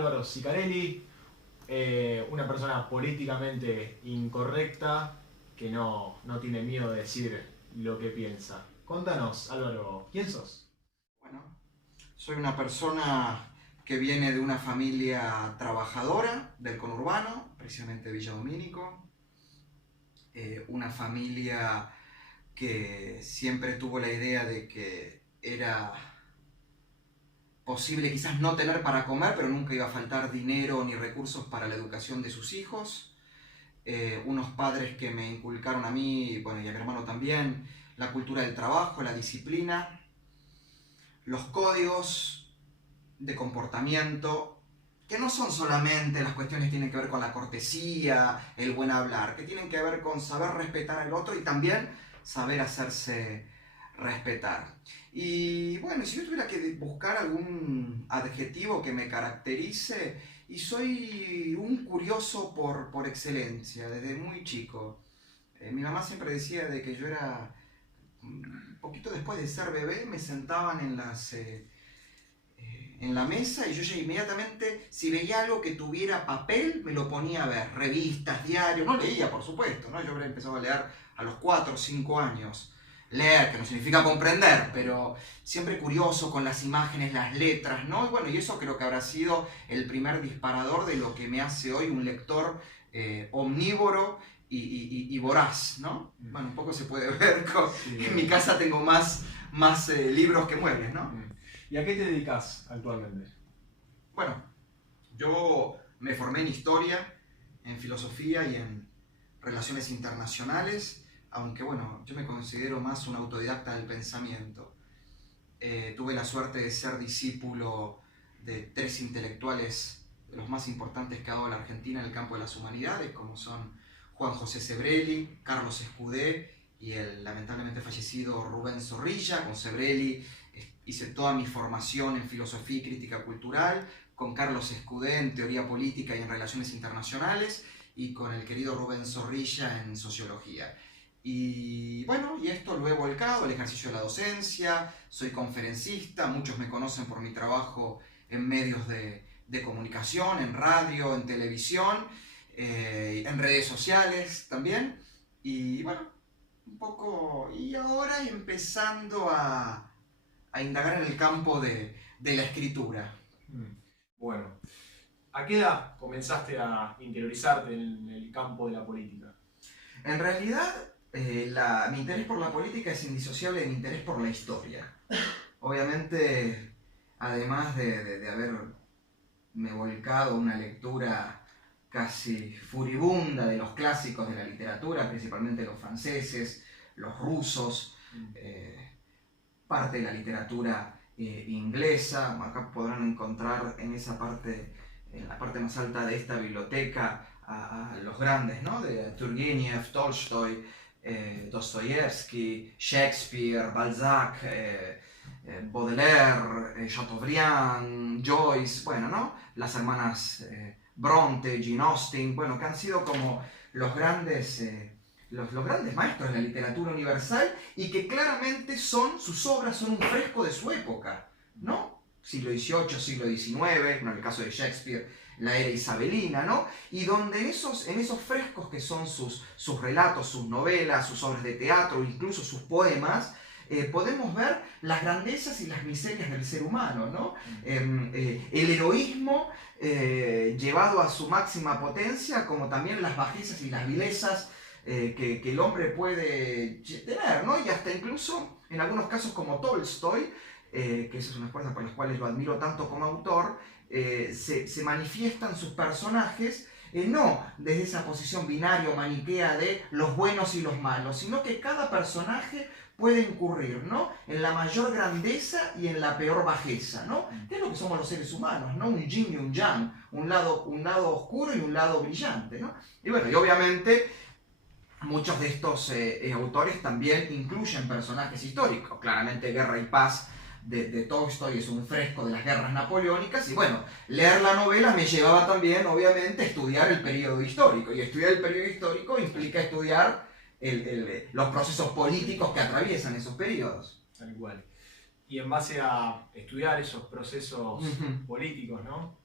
Álvaro Sicarelli, una persona políticamente incorrecta que no tiene miedo de decir lo que piensa. Contanos, Álvaro, ¿quién sos? Bueno, soy una persona que viene de una familia trabajadora del conurbano, precisamente Villa Domínico. Una familia que siempre tuvo la idea de que era posible quizás no tener para comer, pero nunca iba a faltar dinero ni recursos para la educación de sus hijos. Unos padres que me inculcaron a mí, bueno, y a mi hermano también, la cultura del trabajo, la disciplina, los códigos de comportamiento, que no son solamente las cuestiones que tienen que ver con la cortesía, el buen hablar, que tienen que ver con saber respetar al otro y también saber hacerse respetar. Y bueno, si yo tuviera que buscar algún adjetivo que me caracterice, y soy un curioso por excelencia, desde muy chico. Mi mamá siempre decía de que yo era, un poquito después de ser bebé, me sentaban en la mesa y yo ya inmediatamente, si veía algo que tuviera papel, me lo ponía a ver, revistas, diarios, no leía por supuesto, ¿no? Yo habría empezado a leer a los 4 o 5 años. Leer, que no significa comprender, pero siempre curioso con las imágenes, las letras, ¿no? Y bueno, y eso creo que habrá sido el primer disparador de lo que me hace hoy un lector omnívoro y voraz, ¿no? Bueno, un poco se puede ver, en mi casa tengo más libros que muebles, ¿no? ¿Y a qué te dedicas actualmente? Bueno, yo me formé en historia, en filosofía y en relaciones internacionales, aunque bueno, yo me considero más un autodidacta del pensamiento. Tuve la suerte de ser discípulo de 3 intelectuales de los más importantes que ha dado la Argentina en el campo de las humanidades, como son Juan José Sebrelli, Carlos Escudé y el lamentablemente fallecido Rubén Zorrilla. Con Sebrelli hice toda mi formación en filosofía y crítica cultural, con Carlos Escudé en teoría política y en relaciones internacionales, y con el querido Rubén Zorrilla en sociología. Y bueno, y esto lo he volcado al ejercicio de la docencia, soy conferencista, muchos me conocen por mi trabajo en medios de comunicación, en radio, en televisión, en redes sociales también. Y bueno, un poco, y ahora empezando a indagar en el campo de la escritura. Bueno, ¿a qué edad comenzaste a interiorizarte en el campo de la política? En realidad, mi interés por la política es indisociable de mi interés por la historia. Obviamente, además de haberme volcado a una lectura casi furibunda de los clásicos de la literatura, principalmente los franceses, los rusos, parte de la literatura inglesa. Acá podrán encontrar en esa parte, en la parte más alta de esta biblioteca, a los grandes, ¿no? De Turgenev, Tolstoy, Dostoyevsky, Shakespeare, Balzac, Baudelaire, Chateaubriand, Joyce, bueno, ¿no? Las hermanas Bronte, Jane Austen, bueno, que han sido como los grandes maestros de la literatura universal, y que claramente sus obras son un fresco de su época, ¿no? Siglo XVIII, siglo XIX, bueno, en el caso de Shakespeare, la era isabelina, ¿no? Y donde en esos frescos que son sus relatos, sus novelas, sus obras de teatro, incluso sus poemas, podemos ver las grandezas y las miserias del ser humano, ¿no? El heroísmo llevado a su máxima potencia, como también las bajezas y las vilezas que el hombre puede tener, ¿no? Y hasta incluso, en algunos casos como Tolstoy, que esas son las cosas por las cuales lo admiro tanto como autor, se manifiestan sus personajes no desde esa posición binaria o maniquea de los buenos y los malos, sino que cada personaje puede incurrir, ¿no? En la mayor grandeza y en la peor bajeza, ¿no? ¿Qué es lo que somos los seres humanos, ¿no? Un yin y un yang, un lado oscuro y un lado brillante, ¿no? Y bueno, y obviamente muchos de estos autores también incluyen personajes históricos. Claramente Guerra y Paz de Tolstoy es un fresco de las guerras napoleónicas, y bueno, leer la novela me llevaba también, obviamente, a estudiar el periodo histórico, y estudiar el periodo histórico implica estudiar los procesos políticos que atraviesan esos periodos. Tal cual. Y en base a estudiar esos procesos políticos, ¿no?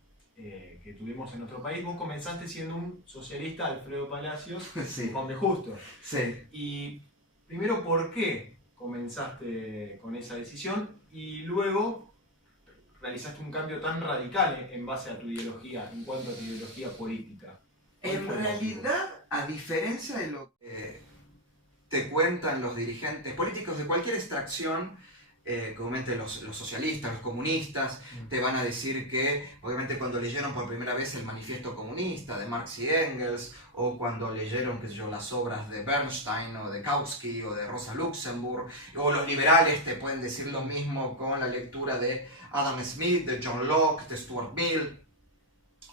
que tuvimos en nuestro país, vos comenzaste siendo un socialista, Alfredo Palacios, Sí. con De Justo. Sí. Y primero, ¿por qué comenzaste con esa decisión? Y luego realizaste un cambio tan radical en base a tu ideología, en cuanto a tu ideología política. En realidad, a diferencia de lo que te cuentan los dirigentes políticos de cualquier extracción, obviamente los socialistas, los comunistas, te van a decir que, obviamente, cuando leyeron por primera vez el Manifiesto Comunista de Marx y Engels, o cuando leyeron, qué sé yo, las obras de Bernstein, o de Kautsky, o de Rosa Luxemburg, o los liberales te pueden decir lo mismo con la lectura de Adam Smith, de John Locke, de Stuart Mill,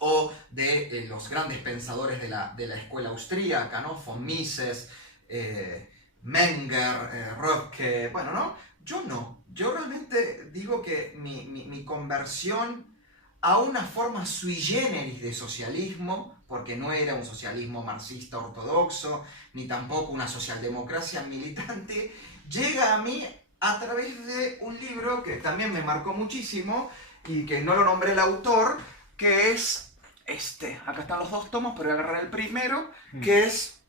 o de los grandes pensadores de la escuela austríaca, ¿no? Von Mises, Menger, Röpke, bueno, ¿no? Yo no. Yo realmente digo que mi conversión a una forma sui generis de socialismo, porque no era un socialismo marxista ortodoxo, ni tampoco una socialdemocracia militante, llega a mí a través de un libro que también me marcó muchísimo, y que no lo nombré el autor, que es acá están los dos tomos, pero voy a agarrar el primero, que es,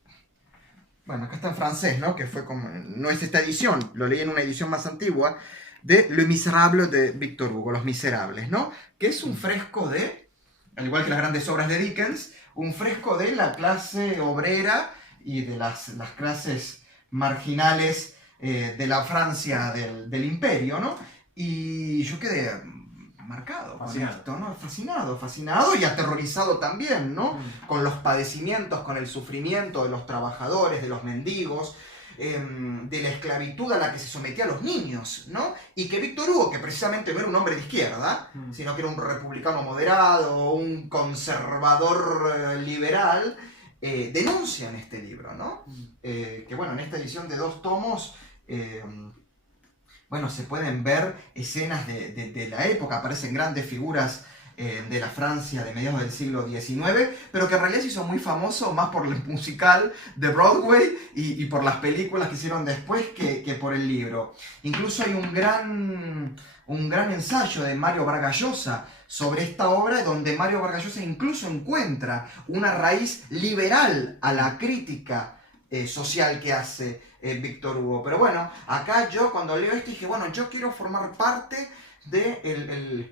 bueno, acá está en francés, ¿no? Que fue como, no es esta edición, lo leí en una edición más antigua, de Le Miserable de Victor Hugo, Los Miserables, ¿no? Que es un fresco de, al igual que las grandes obras de Dickens, un fresco de la clase obrera y de las clases marginales de la Francia del Imperio, ¿no? Y yo quedé marcado con esto, ¿no? Fascinado y aterrorizado también, ¿no? Con los padecimientos, con el sufrimiento de los trabajadores, de los mendigos, de la esclavitud a la que se sometía a los niños, ¿no? Y que Víctor Hugo, que precisamente no era un hombre de izquierda, sino que era un republicano moderado, un conservador liberal, denuncia en este libro, ¿no? Que bueno, en esta edición de 2 tomos, bueno, se pueden ver escenas de la época, aparecen grandes figuras de la Francia de mediados del siglo XIX, pero que en realidad se hizo muy famoso más por el musical de Broadway y por las películas que hicieron después que por el libro. Incluso hay un gran ensayo de Mario Vargas Llosa sobre esta obra, donde Mario Vargas Llosa incluso encuentra una raíz liberal a la crítica social que hace Víctor Hugo. Pero bueno, acá yo cuando leo esto dije, bueno, yo quiero formar parte del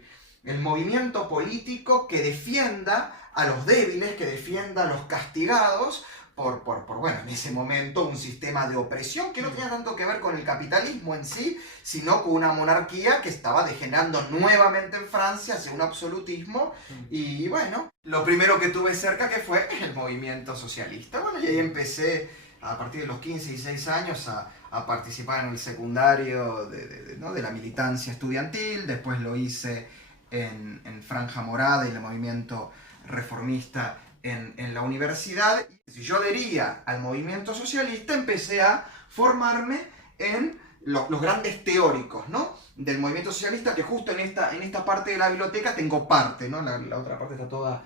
movimiento político que defienda a los débiles, que defienda a los castigados por bueno, en ese momento un sistema de opresión que no tenía tanto que ver con el capitalismo en sí, sino con una monarquía que estaba degenerando nuevamente en Francia hacia un absolutismo. Y bueno, lo primero que tuve cerca que fue el movimiento socialista. Bueno, y ahí empecé a partir de los 15 y 16 años a participar en el secundario de la militancia estudiantil. Después lo hice en Franja Morada y el movimiento reformista en la universidad. Si yo adhería al movimiento socialista, empecé a formarme en los grandes teóricos, ¿no? Del movimiento socialista, que justo en esta parte de la biblioteca tengo parte, ¿no? La otra parte está toda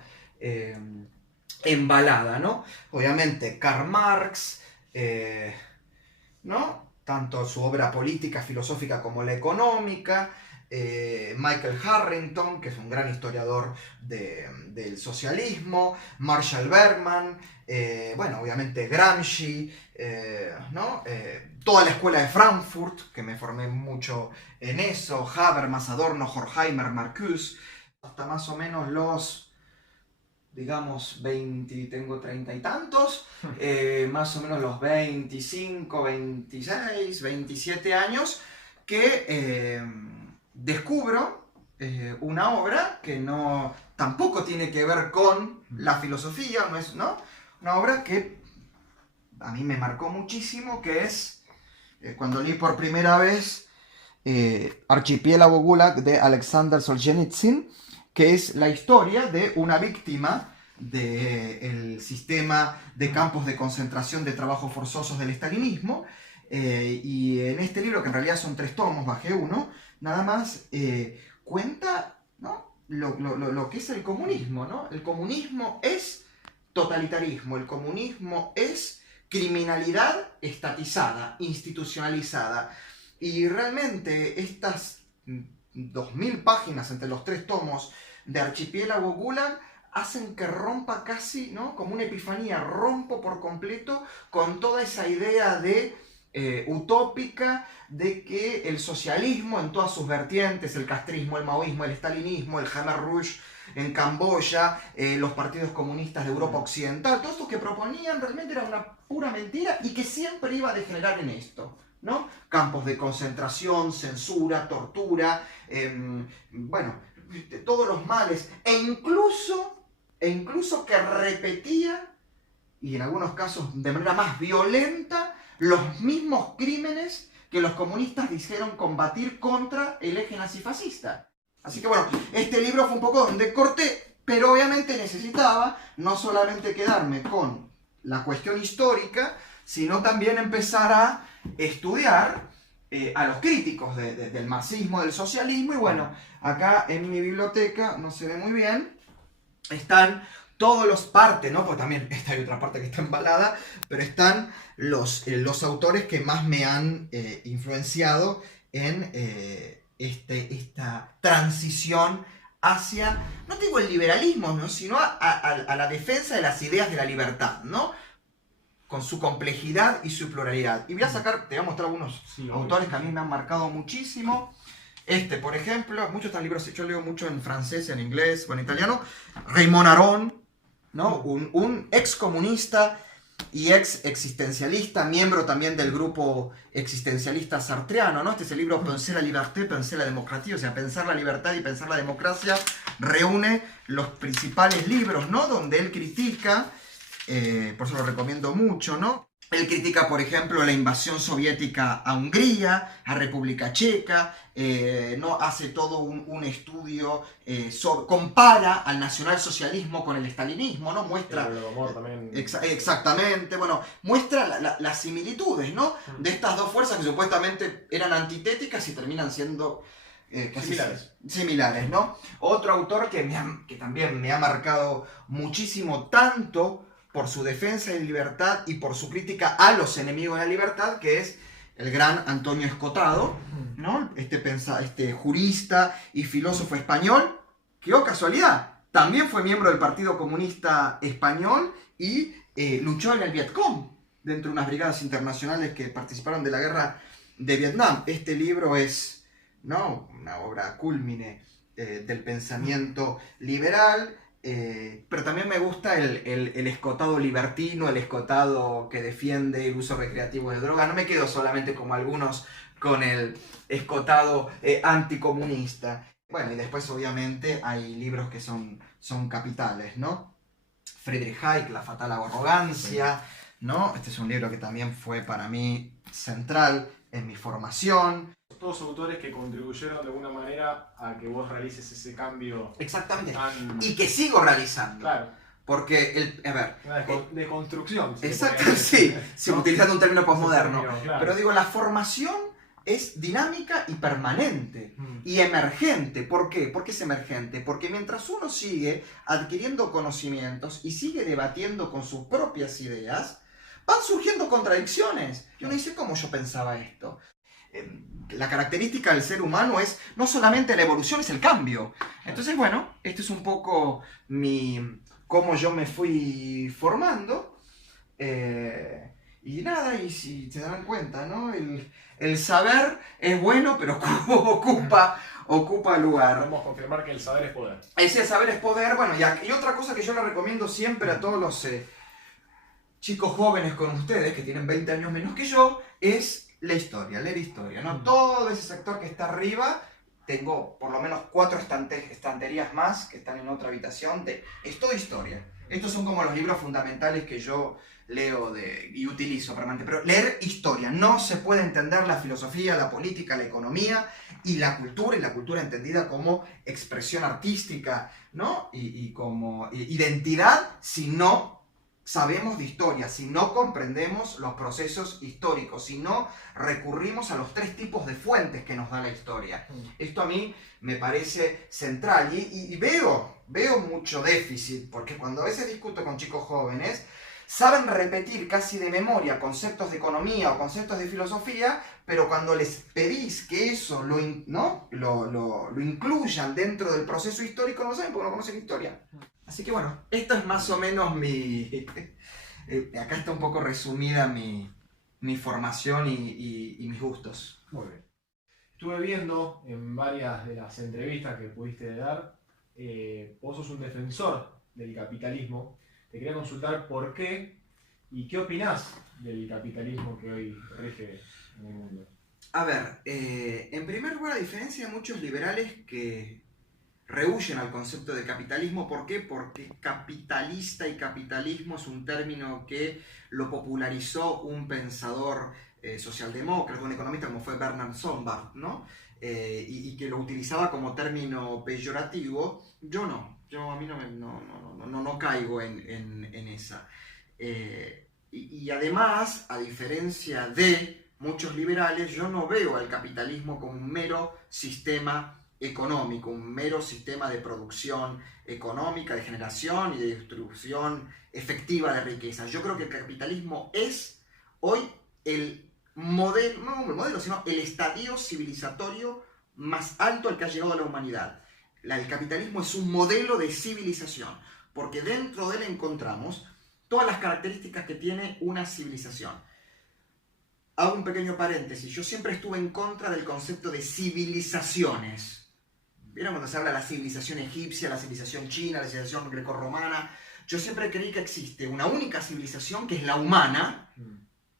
embalada, ¿no? Obviamente Karl Marx, ¿no? Tanto su obra política, filosófica como la económica, Michael Harrington, que es un gran historiador del socialismo, Marshall Bergman, bueno, obviamente Gramsci, ¿no? Toda la escuela de Frankfurt, que me formé mucho en eso, Habermas, Adorno, Horkheimer, Marcuse, hasta más o menos los, digamos, 20, tengo 30 y tantos, más o menos los 25, 26, 27 años, que descubro una obra que tampoco tiene que ver con la filosofía, ¿no? Una obra que a mí me marcó muchísimo, que es cuando leí por primera vez Archipiélago Gulag de Alexander Solzhenitsyn, que es la historia de una víctima del sistema de campos de concentración de trabajos forzosos del estalinismo. Y en este libro, que en realidad son 3 tomos, bajé uno, nada más cuenta, ¿no? lo que es el comunismo, ¿no? El comunismo es totalitarismo, el comunismo es criminalidad estatizada, institucionalizada. Y realmente estas 2000 páginas entre los 3 tomos de Archipiélago Gulag hacen que rompa casi, ¿no? Como una epifanía, rompo por completo con toda esa idea de utópica de que el socialismo en todas sus vertientes, el castrismo, el maoísmo, el stalinismo, el Khmer Rouge en Camboya, los partidos comunistas de Europa Occidental, todo esto que proponían realmente era una pura mentira y que siempre iba a degenerar en esto, ¿no? Campos de concentración, censura, tortura, bueno, todos los males, e incluso que repetía, y en algunos casos de manera más violenta, los mismos crímenes que los comunistas dijeron combatir contra el eje nazifascista. Así que bueno, este libro fue un poco donde corté, pero obviamente necesitaba no solamente quedarme con la cuestión histórica, sino también empezar a estudiar a los críticos del marxismo, del socialismo, y bueno, acá en mi biblioteca, no se ve muy bien, están todos los partes, ¿no? Porque también esta hay otra parte que está embalada, pero están los autores que más me han influenciado en esta transición hacia, no digo el liberalismo, ¿no? Sino a la defensa de las ideas de la libertad, ¿no? Con su complejidad y su pluralidad. Y te voy a mostrar algunos autores que a mí me han marcado muchísimo. Por ejemplo, muchos de estos libros, yo leo mucho en francés, en inglés o en italiano. Raymond Aron, ¿no? Un ex comunista y ex existencialista, miembro también del grupo existencialista sartreano, ¿no? Este es el libro Penser la liberté, penser la démocratie, o sea, pensar la libertad y pensar la democracia, reúne los principales libros, ¿no? Donde él critica, por eso lo recomiendo mucho, ¿no? Él critica, por ejemplo, la invasión soviética a Hungría, a República Checa, ¿no? Hace todo un estudio, compara al nacionalsocialismo con el estalinismo, ¿no? Muestra... también. Exactamente, bueno, muestra las similitudes, ¿no? De estas dos fuerzas que supuestamente eran antitéticas y terminan siendo... casi similares, ¿no? Otro autor que también me ha marcado muchísimo, tanto por su defensa de libertad y por su crítica a los enemigos de la libertad, que es el gran Antonio Escotado, ¿no? Este jurista y filósofo español, que, oh casualidad, también fue miembro del Partido Comunista Español y luchó en el Vietcong, dentro de unas brigadas internacionales que participaron de la guerra de Vietnam. Este libro es, ¿no?, una obra cúlmine del pensamiento liberal. Pero también me gusta el escotado libertino, el escotado que defiende el uso recreativo de droga. No me quedo solamente como algunos con el escotado anticomunista. Bueno, y después obviamente hay libros que son capitales, ¿no? Friedrich Hayek, La fatal arrogancia, ¿no? Este es un libro que también fue para mí central en mi formación. Todos autores que contribuyeron de alguna manera a que vos realices ese cambio. Exactamente. Tan... Y que sigo realizando. Claro. Porque, una deconstrucción. Exacto, sí, utilizando un término posmoderno. Claro. Pero digo, la formación es dinámica y permanente y emergente. ¿Por qué? ¿Por qué es emergente? Porque mientras uno sigue adquiriendo conocimientos y sigue debatiendo con sus propias ideas, van surgiendo contradicciones. Y uno dice, ¿cómo yo pensaba esto? La característica del ser humano es no solamente la evolución, es el cambio. Entonces, bueno, este es un poco cómo yo me fui formando. Y nada, y si se dan cuenta, ¿no? El saber es bueno, pero ocupa lugar. Podemos confirmar que el saber es poder. Ese saber es poder. Bueno, y otra cosa que yo le recomiendo siempre a todos los chicos jóvenes con ustedes, que tienen 20 años menos que yo, es la historia, leer historia, ¿no? Todo ese sector que está arriba, tengo por lo menos 4 estanterías más que están en otra habitación, es todo historia. Estos son como los libros fundamentales que yo leo y utilizo permanente. Pero leer historia, no se puede entender la filosofía, la política, la economía y la cultura entendida como expresión artística, ¿no? Y como identidad, si no sabemos de historia, si no comprendemos los procesos históricos, si no recurrimos a los 3 tipos de fuentes que nos da la historia. Esto a mí me parece central y veo mucho déficit, porque cuando a veces discuto con chicos jóvenes, saben repetir casi de memoria conceptos de economía o conceptos de filosofía, pero cuando les pedís que eso lo incluyan dentro del proceso histórico, no saben porque no conocen historia. Así que bueno, esto es más o menos mi... acá está un poco resumida mi formación y mis gustos. Muy bien. Estuve viendo en varias de las entrevistas que pudiste dar, vos sos un defensor del capitalismo. Te quería consultar por qué y qué opinás del capitalismo que hoy rige en el mundo. A ver, en primer lugar, a diferencia de muchos liberales que rehuyen al concepto de capitalismo, ¿por qué? Porque capitalista y capitalismo es un término que lo popularizó un pensador socialdemócrata, un economista como fue Bernard Sombart, ¿no? Y que lo utilizaba como término peyorativo. Yo no, a mí no caigo en esa. Y además, a diferencia de muchos liberales, yo no veo al capitalismo como un mero sistema económico, un mero sistema de producción económica, de generación y de distribución efectiva de riqueza. Yo creo que el capitalismo es hoy el modelo, no el modelo, sino el estadio civilizatorio más alto al que ha llegado la humanidad. El capitalismo es un modelo de civilización, porque dentro de él encontramos todas las características que tiene una civilización. Hago un pequeño paréntesis, yo siempre estuve en contra del concepto de civilizaciones. ¿Vieron cuando se habla de la civilización egipcia, la civilización china, la civilización grecorromana? Yo siempre creí que existe una única civilización que es la humana,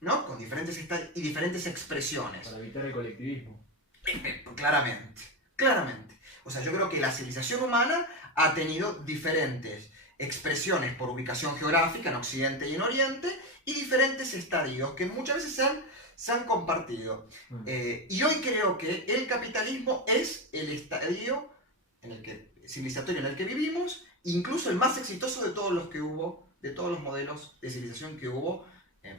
¿no? Con diferentes estados y diferentes expresiones. Para evitar el colectivismo. Claramente. O sea, yo creo que la civilización humana ha tenido diferentes expresiones por ubicación geográfica en Occidente y en Oriente y diferentes estadios que muchas veces se han compartido. Y hoy creo que el capitalismo es el estadio civilizatorio en el que vivimos, incluso el más exitoso de todos los que hubo, de todos los modelos de civilización que hubo,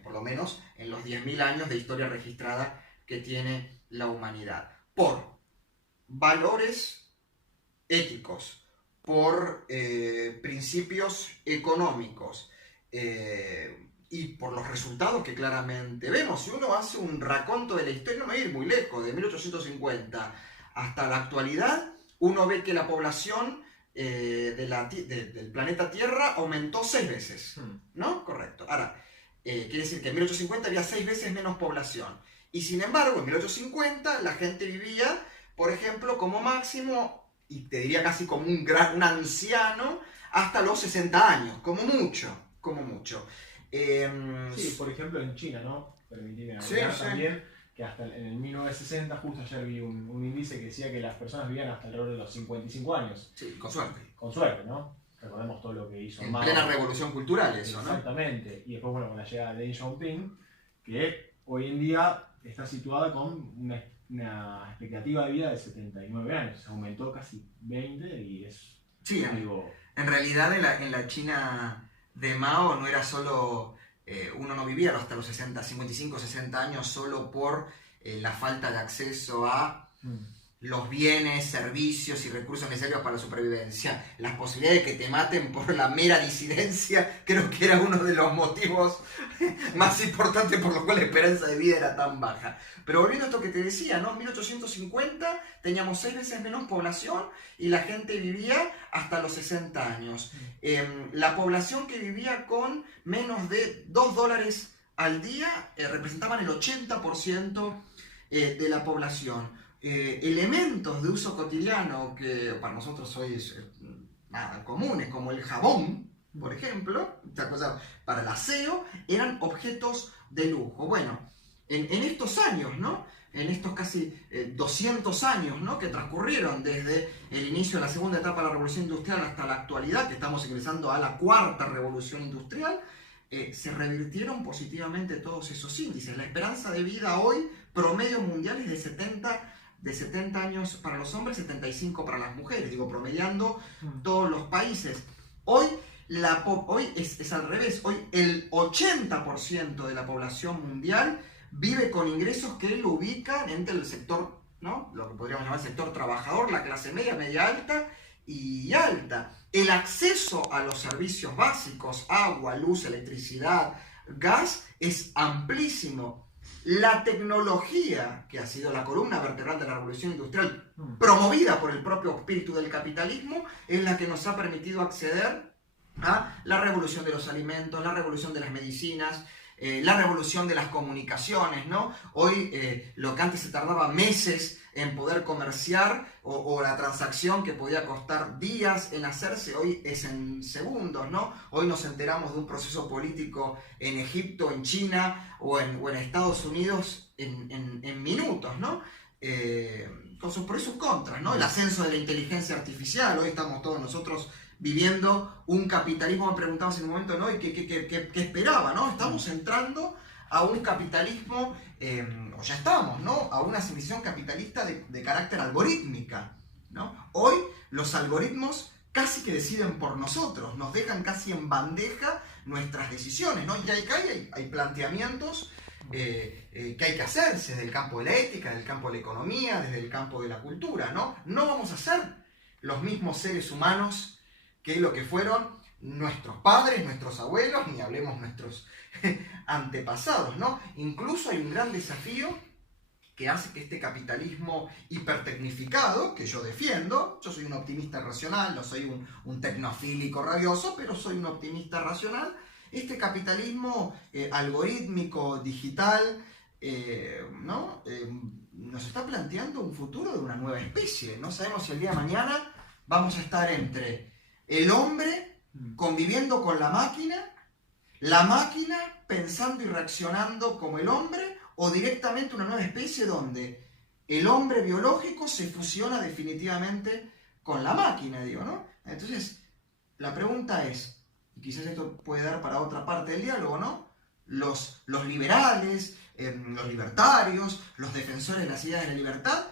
por lo menos en los 10.000 años de historia registrada que tiene la humanidad. Por valores éticos, por principios económicos y por los resultados que claramente vemos. Si uno hace un raconto de la historia, no me voy a ir muy lejos, de 1850 hasta la actualidad, uno ve que la población del planeta Tierra aumentó 6 veces, ¿no? Correcto. Ahora, quiere decir que en 1850 había 6 veces menos población. Y sin embargo, en 1850 la gente vivía, por ejemplo, como máximo, y te diría casi como un anciano, hasta los 60 años, como mucho. Sí, por ejemplo en China, ¿no? Permitime agregar también que hasta en el 1960, justo ayer vi un índice que decía que las personas vivían hasta alrededor de los 55 años. Sí, con suerte. Con suerte, ¿no? Recordemos todo lo que hizo en Mao. Plena revolución cultural eso, ¿no? Exactamente. Y después, bueno, con la llegada de Deng Xiaoping, que hoy en día está situada con una expectativa de vida de 79 años. Aumentó casi 20 y es algo... En realidad en la China de Mao no era solo... uno no vivía hasta los 55, 60 años solo por la falta de acceso a los bienes, servicios y recursos necesarios para la supervivencia. Las posibilidades de que te maten por la mera disidencia creo que era uno de los motivos más importantes por los cuales la esperanza de vida era tan baja. Pero volviendo a esto que te decía, ¿no? En 1850 teníamos 6 veces menos población y la gente vivía hasta los 60 años. La población que vivía con menos de $2 al día representaban el 80% de la población. Elementos de uso cotidiano que para nosotros hoy es nada comunes, como el jabón, por ejemplo, esta cosa para el aseo, eran objetos de lujo. Bueno, en estos años, ¿no? En estos casi 200 años, ¿no? Que transcurrieron desde el inicio de la segunda etapa de la revolución industrial hasta la actualidad, que estamos ingresando a la cuarta revolución industrial, se revirtieron positivamente todos esos índices. La esperanza de vida hoy, promedio mundial, es de 70 años para los hombres, 75 para las mujeres, digo, promediando todos los países. Hoy es al revés, hoy el 80% de la población mundial vive con ingresos que lo ubican entre el sector, ¿no? Lo que podríamos llamar el sector trabajador, la clase media, media alta y alta. El acceso a los servicios básicos, agua, luz, electricidad, gas, es amplísimo. La tecnología, que ha sido la columna vertebral de la revolución industrial, promovida por el propio espíritu del capitalismo, es la que nos ha permitido acceder La revolución de los alimentos, la revolución de las medicinas, la revolución de las comunicaciones, ¿no? Hoy lo que antes se tardaba meses en poder comerciar o la transacción que podía costar días en hacerse, hoy es en segundos, ¿no? Hoy nos enteramos de un proceso político en Egipto, en China o en Estados Unidos en minutos, ¿no? Con sus pros y sus contras, ¿no? El ascenso de la inteligencia artificial, hoy estamos todos nosotros viviendo un capitalismo, me preguntamos en un momento, ¿no? ¿Y qué esperaba, ¿no? Estamos entrando a un capitalismo, o ya estamos, ¿no? A una civilización capitalista de carácter algorítmica, ¿no? Hoy los algoritmos casi que deciden por nosotros, nos dejan casi en bandeja nuestras decisiones, ¿no? Y hay planteamientos que hay que hacerse desde el campo de la ética, desde el campo de la economía, desde el campo de la cultura, ¿no? No vamos a ser los mismos seres humanos que lo que fueron nuestros padres, nuestros abuelos, ni hablemos nuestros antepasados, ¿no? Incluso hay un gran desafío que hace que este capitalismo hipertecnificado, que yo defiendo, yo soy un optimista racional, no soy un tecnofílico rabioso, pero soy un optimista racional, este capitalismo algorítmico, digital, ¿no? Nos está planteando un futuro de una nueva especie. No sabemos si el día de mañana vamos a estar entre el hombre conviviendo con la máquina pensando y reaccionando como el hombre, o directamente una nueva especie donde el hombre biológico se fusiona definitivamente con la máquina, digo, ¿no? Entonces, la pregunta es, y quizás esto puede dar para otra parte del diálogo, ¿no? Los liberales, los libertarios, los defensores de las ideas de la libertad,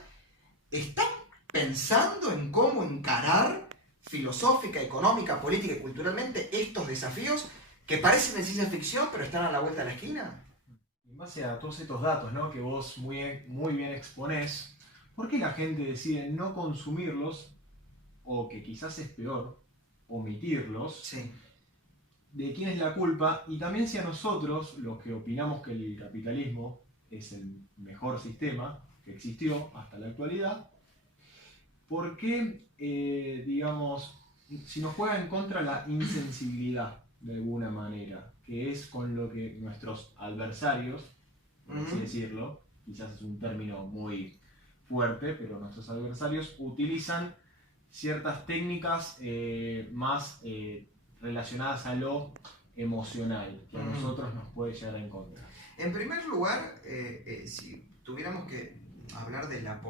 ¿están pensando en cómo encarar filosófica, económica, política y culturalmente estos desafíos que parecen de ciencia ficción pero están a la vuelta de la esquina? En base a todos estos datos, ¿no? Que vos muy bien exponés, ¿por qué la gente decide no consumirlos, o que quizás es peor, omitirlos? Sí. ¿De quién es la culpa? Y también si a nosotros, los que opinamos que el capitalismo es el mejor sistema que existió hasta la actualidad, ¿por qué, digamos, si nos juega en contra la insensibilidad de alguna manera, que es con lo que nuestros adversarios, por así decirlo, quizás es un término muy fuerte, pero nuestros adversarios utilizan ciertas técnicas más relacionadas a lo emocional, que a nosotros nos puede llegar en contra? En primer lugar, si tuviéramos que hablar de la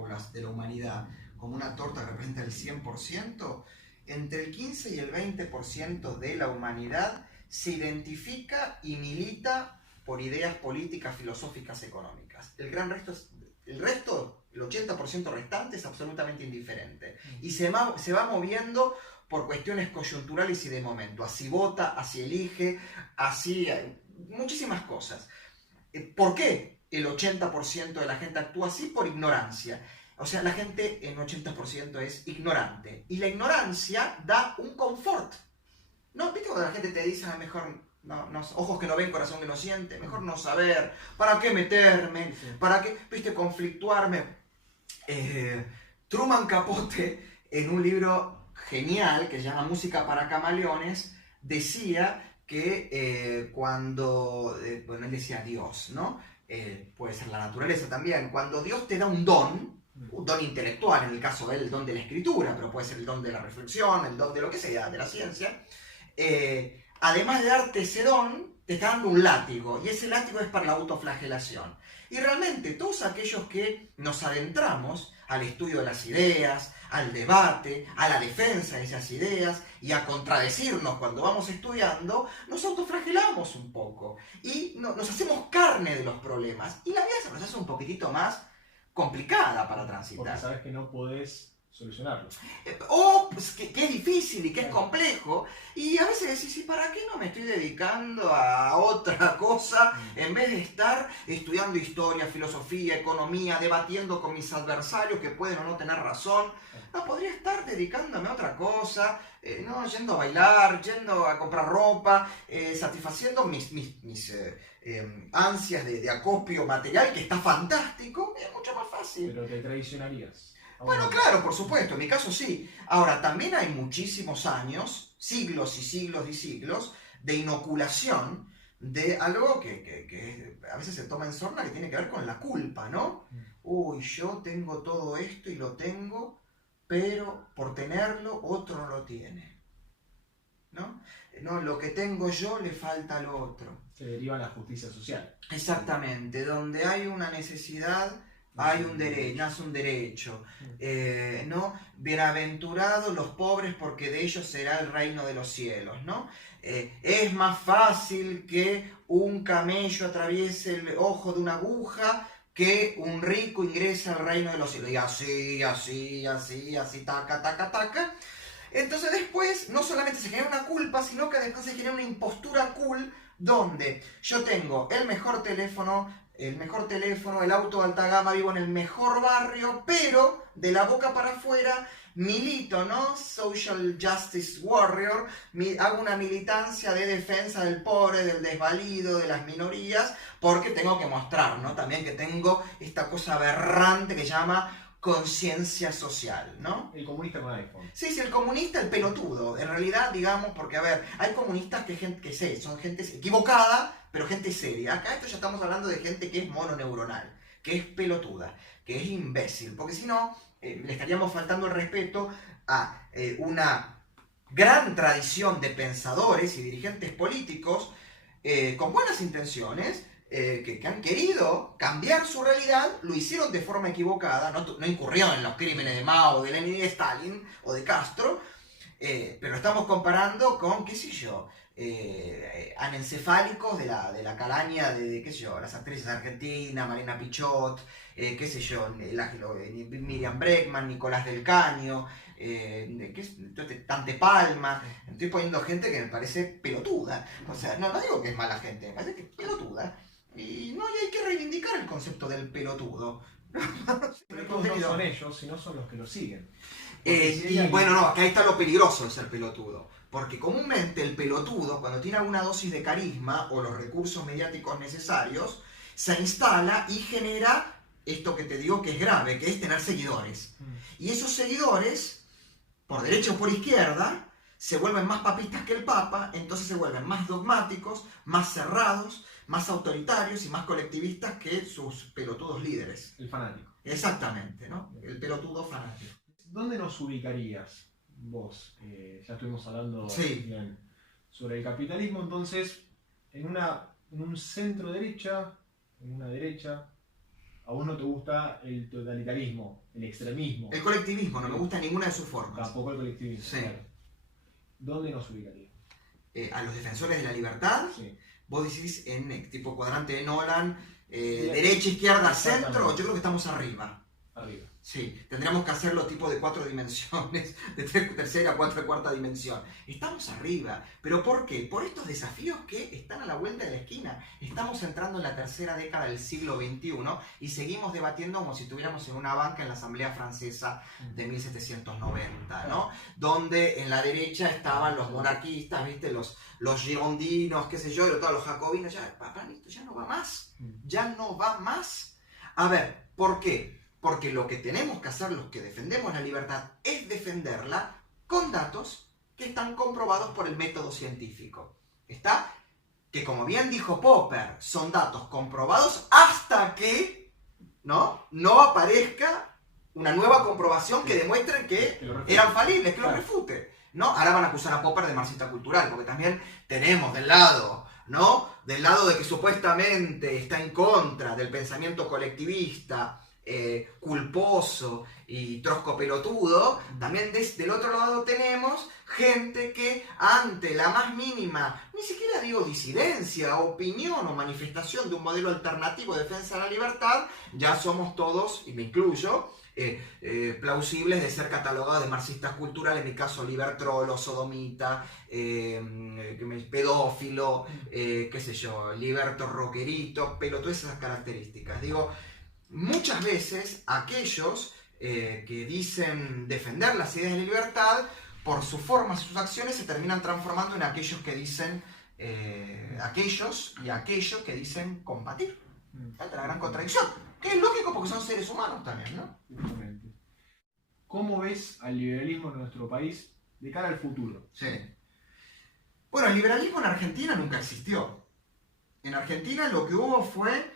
humanidad como una torta que representa el 100%, entre el 15 y el 20% de la humanidad se identifica y milita por ideas políticas, filosóficas, económicas. El resto, el 80% restante, es absolutamente indiferente. Y se va moviendo por cuestiones coyunturales y de momento. Así vota, así elige, así muchísimas cosas. ¿Por qué el 80% de la gente actúa así? Por ignorancia. O sea, la gente en un 80% es ignorante. Y la ignorancia da un confort. ¿No? ¿Viste cuando la gente te dice, mejor ojos que no ven, corazón que no siente? Mejor no saber. ¿Para qué meterme? ¿Para qué, viste, conflictuarme? Truman Capote, en un libro genial que se llama Música para Camaleones, decía que cuando, bueno, él decía Dios, ¿no? Puede ser la naturaleza también. Cuando Dios te da un don intelectual, en el caso del don de la escritura, pero puede ser el don de la reflexión, el don de lo que sea, de la ciencia, además de darte ese don, te está dando un látigo, y ese látigo es para la autoflagelación. Y realmente todos aquellos que nos adentramos al estudio de las ideas, al debate, a la defensa de esas ideas y a contradecirnos cuando vamos estudiando, nos autoflagelamos un poco y nos hacemos carne de los problemas, y la vida se nos hace un poquitito más complicada para transitar. Porque sabes que no podés solucionarlo. Pues que es difícil y que es complejo, y a veces decís, ¿y para qué no me estoy dedicando a otra cosa en vez de estar estudiando historia, filosofía, economía, debatiendo con mis adversarios que pueden o no tener razón? No, podría estar dedicándome a otra cosa, no, yendo a bailar, yendo a comprar ropa, satisfaciendo mis ansias de acopio material, que está fantástico, es mucho más fácil. Pero te traicionarías. Bueno, claro, por supuesto, en mi caso sí. Ahora, también hay muchísimos años, siglos y siglos y siglos, de inoculación de algo que a veces se toma en sorna, que tiene que ver con la culpa, ¿no? Uy, yo tengo todo esto y lo tengo, pero por tenerlo otro no lo tiene, ¿no? No, lo que tengo yo le falta al otro. Se deriva en la justicia social. Exactamente, donde hay una necesidad, hay un derecho, nace un derecho, ¿no? Bienaventurados los pobres porque de ellos será el reino de los cielos, ¿no? Es más fácil que un camello atraviese el ojo de una aguja que un rico ingrese al reino de los cielos. Y así, taca, taca, taca. Entonces después no solamente se genera una culpa, sino que después se genera una impostura cool donde yo tengo el mejor teléfono, el auto de alta gama, vivo en el mejor barrio, pero de la boca para afuera milito, ¿no? Social Justice Warrior, hago una militancia de defensa del pobre, del desvalido, de las minorías, porque tengo que mostrar, ¿no? También que tengo esta cosa aberrante que se llama conciencia social, ¿no? El comunista con iPhone. Sí, el comunista, el pelotudo. En realidad, digamos, porque, a ver, hay comunistas que son gente equivocada, pero gente seria. Acá esto ya estamos hablando de gente que es mononeuronal, que es pelotuda, que es imbécil. Porque si no, le estaríamos faltando el respeto a una gran tradición de pensadores y dirigentes políticos con buenas intenciones, que han querido cambiar su realidad, lo hicieron de forma equivocada, no incurrieron en los crímenes de Mao, de Lenin y de Stalin o de Castro, pero estamos comparando con, qué sé yo, anencefálicos de la calaña de qué sé yo, las actrices argentinas, Marina Pichot, qué sé yo, Miriam Bregman, Nicolás del Caño, Tante Palma. Estoy poniendo gente que me parece pelotuda. O sea, no digo que es mala gente, me parece que es pelotuda. Y hay que reivindicar el concepto del pelotudo. Pero no son ellos, sino son los que lo siguen. Acá está lo peligroso de ser pelotudo. Porque comúnmente el pelotudo, cuando tiene alguna dosis de carisma o los recursos mediáticos necesarios, se instala y genera esto que te digo que es grave, que es tener seguidores. Y esos seguidores, por derecha o por izquierda, se vuelven más papistas que el Papa, entonces se vuelven más dogmáticos, más cerrados, más autoritarios y más colectivistas que sus pelotudos líderes. El fanático. Exactamente, ¿no? El pelotudo fanático. ¿Dónde nos ubicarías vos? Ya estuvimos hablando bien sobre el capitalismo, entonces, en un centro derecha, en una derecha, a vos no te gusta el totalitarismo, el extremismo. El colectivismo, no me gusta ninguna de sus formas. Tampoco el colectivismo. Sí. Claro. ¿Dónde nos ubicarías? A los defensores de la libertad. Sí. Vos decís en tipo cuadrante de Nolan, derecha, izquierda, centro, yo creo que estamos arriba. Arriba. Sí, tendríamos que hacerlo tipo de 4 dimensiones, de tercera, cuarta dimensión. Estamos arriba. ¿Pero por qué? Por estos desafíos que están a la vuelta de la esquina. Estamos entrando en la tercera década del siglo XXI y seguimos debatiendo como si estuviéramos en una banca en la Asamblea Francesa de 1790, ¿no? Donde en la derecha estaban los monarquistas, ¿viste? Los girondinos, qué sé yo, todos los jacobinos. Para mí esto ya no va más. Ya no va más. A ver, ¿por qué? Porque lo que tenemos que hacer los que defendemos la libertad es defenderla con datos que están comprobados por el método científico. ¿Está? Que como bien dijo Popper, son datos comprobados hasta que no aparezca una nueva comprobación que demuestre que eran falibles, que lo refute. ¿No? Ahora van a acusar a Popper de marxista cultural, porque también tenemos del lado, ¿no? Del lado de que supuestamente está en contra del pensamiento colectivista, culposo y trosco pelotudo, también del otro lado tenemos gente que ante la más mínima, ni siquiera digo disidencia, opinión o manifestación de un modelo alternativo de defensa de la libertad, ya somos todos, y me incluyo, plausibles de ser catalogados de marxistas culturales, en mi caso libertrolo, sodomita, pedófilo, qué sé yo, liberto rockerito, pero todas esas características. Digo, muchas veces aquellos que dicen defender las ideas de la libertad, por sus formas y sus acciones se terminan transformando en aquellos que dicen aquellos que dicen combatir. Esta es la gran contradicción, que es lógico porque son seres humanos también, ¿no? ¿cómo ves al liberalismo en nuestro país de cara al futuro? Sí. Bueno, el liberalismo en Argentina nunca existió. En Argentina lo que hubo fue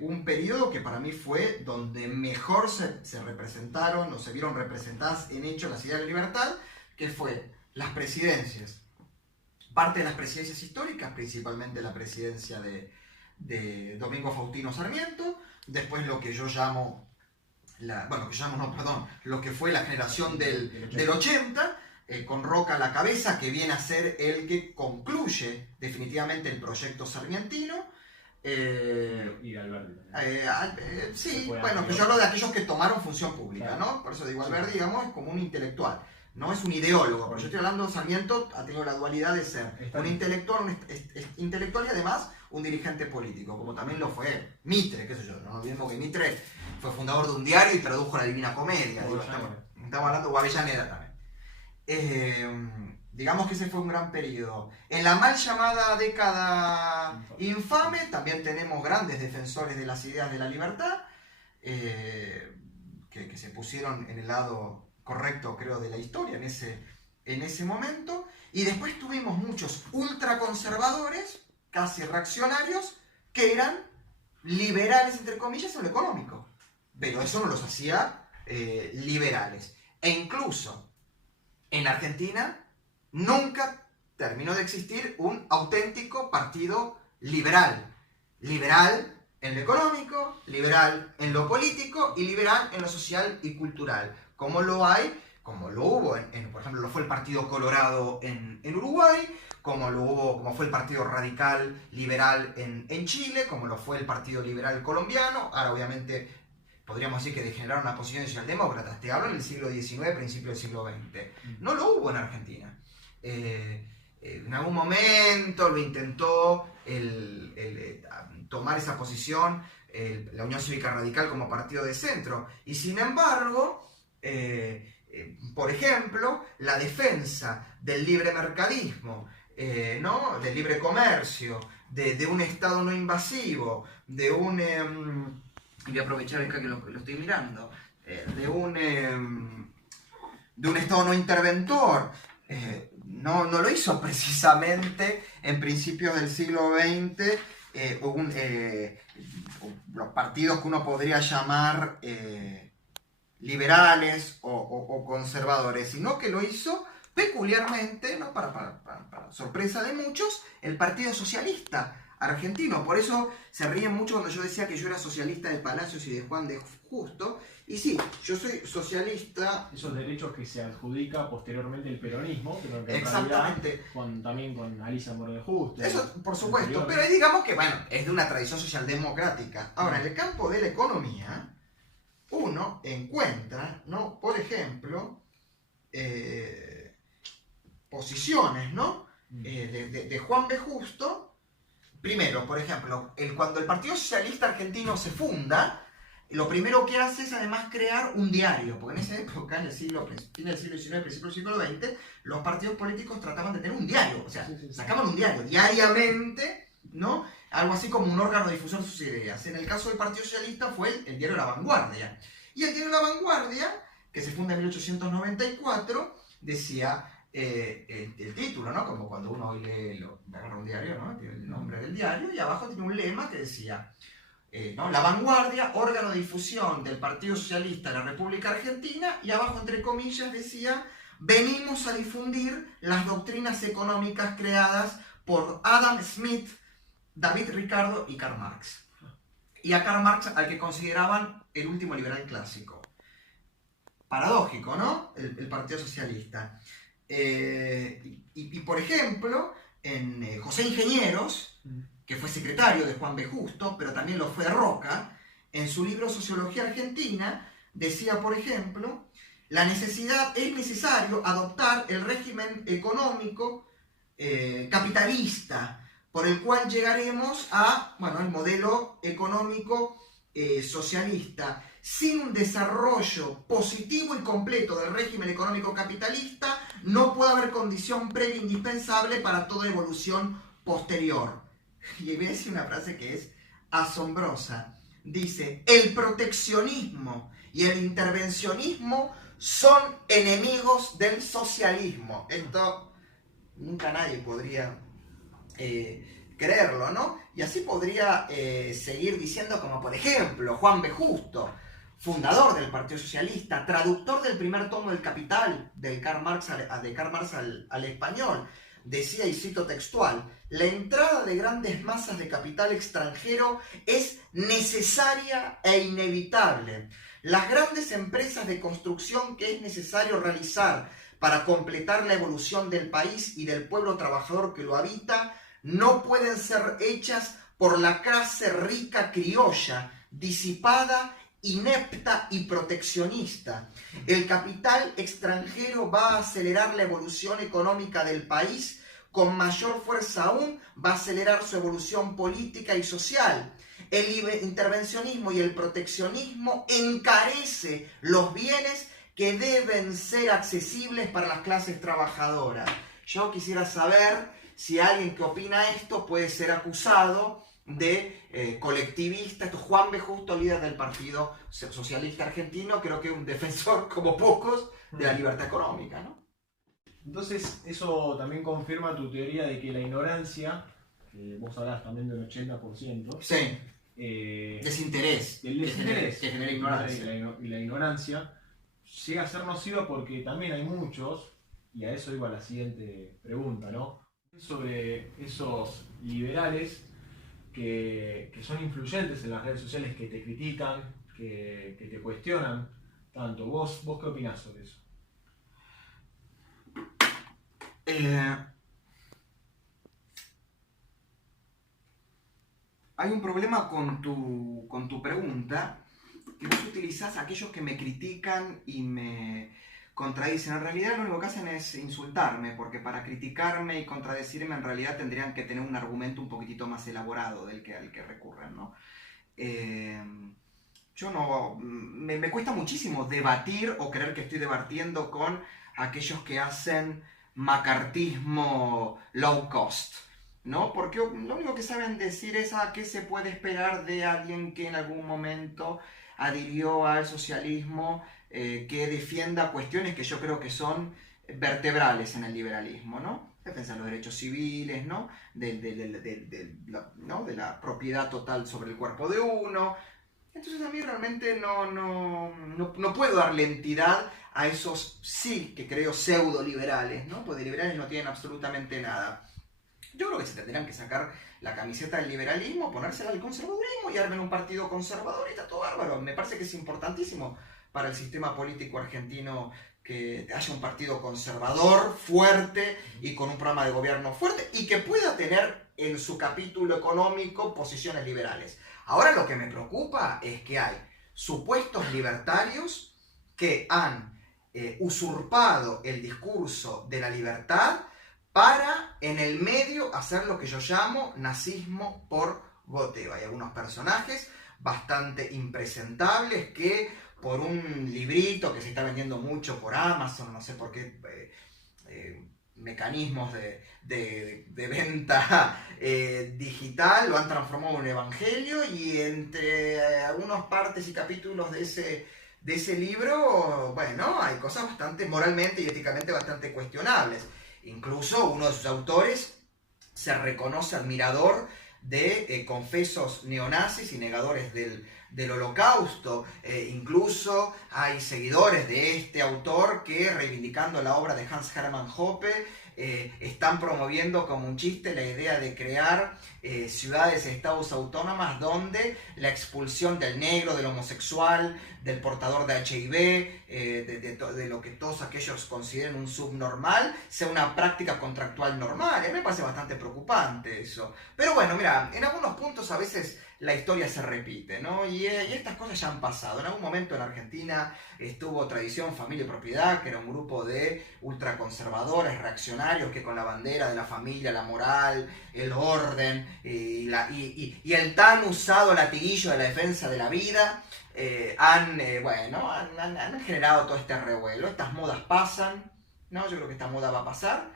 un periodo que para mí fue donde mejor se representaron o se vieron representadas en hecho las ideas de libertad, que fue las presidencias. Parte de las presidencias históricas, principalmente la presidencia de Domingo Faustino Sarmiento, después lo que yo llamo, lo que fue la generación del 80, con Roca a la cabeza, que viene a ser el que concluye definitivamente el proyecto sarmientino. Y Alberti también. Sí, bueno, que yo hablo de aquellos que tomaron función pública, ¿no? Por eso digo, Alberti, digamos, es como un intelectual, no es un ideólogo, pero yo estoy hablando de Sarmiento, ha tenido la dualidad de ser un intelectual, intelectual y además un dirigente político, como también lo fue Mitre, qué sé yo, no olvidemos que Mitre fue fundador de un diario y tradujo la Divina Comedia, estamos hablando de Avellaneda también. Digamos que ese fue un gran periodo. En la mal llamada década infame también tenemos grandes defensores de las ideas de la libertad, que se pusieron en el lado correcto, creo, de la historia en ese momento. Y después tuvimos muchos ultraconservadores, casi reaccionarios, que eran liberales, entre comillas, en lo económico. Pero eso no los hacía liberales. E incluso en Argentina nunca terminó de existir un auténtico partido liberal. Liberal en lo económico, liberal en lo político y liberal en lo social y cultural. Como lo hay, como lo hubo, por ejemplo, lo fue el Partido Colorado en Uruguay, como fue el Partido Radical Liberal en Chile, como lo fue el Partido Liberal Colombiano. Ahora, obviamente, podríamos decir que degeneraron la posición socialdemócrata. Te hablo en el siglo XIX, principio del siglo XX. No lo hubo en Argentina. En algún momento lo intentó tomar esa posición la Unión Cívica Radical como partido de centro. Y sin embargo, por ejemplo, la defensa del libre mercadismo, ¿no? Del libre comercio, de un Estado no invasivo, de un... y voy a aprovechar acá que lo estoy mirando, de un Estado no interventor, no lo hizo precisamente en principios del siglo XX los partidos que uno podría llamar liberales o conservadores, sino que lo hizo peculiarmente, ¿no? para sorpresa de muchos, el Partido Socialista Argentino. Por eso se ríen mucho cuando yo decía que yo era socialista de Palacios y de Juan de Justo. Y sí, yo soy socialista. Esos derechos que se adjudica posteriormente el peronismo, pero que exactamente. También con Alicia Moro de Justo. Eso, por supuesto, pero digamos que, bueno, es de una tradición socialdemocrática. Ahora, en el campo de la economía, uno encuentra, ¿no? Por ejemplo, posiciones, ¿no? De Juan B. Justo. Primero, por ejemplo, cuando el Partido Socialista Argentino se funda, lo primero que hace es además crear un diario, porque en esa época, en el fin del siglo XIX, principio del siglo XX, los partidos políticos trataban de tener un diario, o sea, sacaban un diario diariamente, ¿no? Algo así como un órgano de difusión de sus ideas. En el caso del Partido Socialista fue el diario La Vanguardia. Y el diario La Vanguardia, que se funda en 1894, decía... el título, ¿no? Como cuando uno hoy agarra un diario, ¿no? Tiene el nombre del diario y abajo tiene un lema que decía, ¿no? La Vanguardia, órgano de difusión del Partido Socialista de la República Argentina, y abajo entre comillas decía, venimos a difundir las doctrinas económicas creadas por Adam Smith, David Ricardo y Karl Marx. Y a Karl Marx al que consideraban el último liberal clásico. Paradójico, ¿no? El Partido Socialista. Y por ejemplo, en José Ingenieros, que fue secretario de Juan B. Justo, pero también lo fue de Roca, en su libro Sociología Argentina, decía, por ejemplo, es necesario adoptar el régimen económico capitalista, por el cual llegaremos a, el modelo económico socialista. Sin un desarrollo positivo y completo del régimen económico capitalista, no puede haber condición previa indispensable para toda evolución posterior. Y voy a decir una frase que es asombrosa. Dice, el proteccionismo y el intervencionismo son enemigos del socialismo. Esto nunca nadie podría creerlo, ¿no? Y así podría seguir diciendo, como por ejemplo Juan B. Justo, fundador del Partido Socialista, traductor del primer tomo del Capital de Karl Marx al español, decía, y cito textual: la entrada de grandes masas de capital extranjero es necesaria e inevitable. Las grandes empresas de construcción que es necesario realizar para completar la evolución del país y del pueblo trabajador que lo habita no pueden ser hechas por la clase rica criolla, disipada, inepta y proteccionista. El capital extranjero va a acelerar la evolución económica del país, con mayor fuerza aún va a acelerar su evolución política y social. El intervencionismo y el proteccionismo encarece los bienes que deben ser accesibles para las clases trabajadoras. Yo quisiera saber si alguien que opina esto puede ser acusado de colectivista. Esto es Juan B. Justo, líder del Partido Socialista Argentino, creo que es un defensor, como pocos, de la libertad económica, ¿no? Entonces, eso también confirma tu teoría de que la ignorancia, que vos hablás también del 80%, sí. Desinterés. El desinterés que genera ignorancia. Y la ignorancia llega a ser nociva porque también hay muchos, y a eso iba la siguiente pregunta, ¿no? Sobre esos liberales que son influyentes en las redes sociales, que te critican, que te cuestionan tanto. ¿Vos qué opinás sobre eso? Hay un problema con tu pregunta, que vos utilizás a aquellos que me critican y me contradicen. En realidad lo único que hacen es insultarme, porque para criticarme y contradecirme en realidad tendrían que tener un argumento un poquitito más elaborado al que recurren, ¿no? Yo no... Me cuesta muchísimo debatir o creer que estoy debatiendo con aquellos que hacen macartismo low cost, ¿no? Porque lo único que saben decir es a qué se puede esperar de alguien que en algún momento adhirió al socialismo, que defienda cuestiones que yo creo que son vertebrales en el liberalismo, ¿no? Defensa de los derechos civiles, ¿no? De la propiedad total sobre el cuerpo de uno. Entonces a mí realmente no puedo darle entidad a esos, sí, que creo pseudo liberales, ¿no? Porque de liberales no tienen absolutamente nada. Yo creo que se tendrán que sacar la camiseta del liberalismo, ponérsela al conservadurismo y armen un partido conservador y está todo bárbaro. Me parece que es importantísimo para el sistema político argentino que haya un partido conservador, fuerte y con un programa de gobierno fuerte y que pueda tener en su capítulo económico posiciones liberales. Ahora lo que me preocupa es que hay supuestos libertarios que han usurpado el discurso de la libertad para en el medio hacer lo que yo llamo nazismo por goteo. Hay algunos personajes bastante impresentables que por un librito que se está vendiendo mucho por Amazon, no sé por qué mecanismos de venta digital, lo han transformado en un evangelio, y entre algunas partes y capítulos de ese libro, bueno, hay cosas bastante moralmente y éticamente bastante cuestionables. Incluso uno de sus autores se reconoce admirador de confesos neonazis y negadores del holocausto. Incluso hay seguidores de este autor que, reivindicando la obra de Hans Hermann Hoppe, están promoviendo como un chiste la idea de crear ciudades y estados autónomas donde la expulsión del negro, del homosexual, del portador de HIV, de lo que todos aquellos consideren un subnormal, sea una práctica contractual normal. A mí me parece bastante preocupante eso. Pero bueno, mira, en algunos puntos a veces la historia se repite, ¿no? Y estas cosas ya han pasado. En algún momento en Argentina estuvo Tradición, Familia y Propiedad, que era un grupo de ultraconservadores, reaccionarios, que con la bandera de la familia, la moral, el orden y el tan usado latiguillo de la defensa de la vida, han generado todo este revuelo. Estas modas pasan, ¿no? Yo creo que esta moda va a pasar.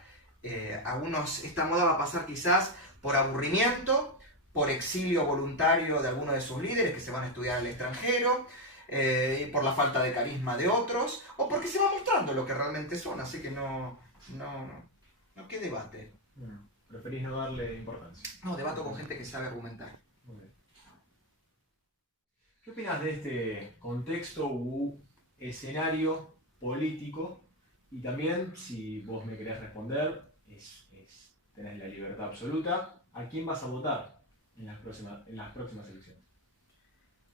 Esta moda va a pasar quizás por aburrimiento, por exilio voluntario de algunos de sus líderes que se van a estudiar al extranjero, y por la falta de carisma de otros, o porque se va mostrando lo que realmente son, así que no, ¿qué debate? Bueno, preferís no darle importancia. No, debato con gente que sabe argumentar. Muy bien. ¿Qué opinas de este contexto u escenario político? Y también, si vos me querés responder, tenés la libertad absoluta, ¿a quién vas a votar en las próximas elecciones?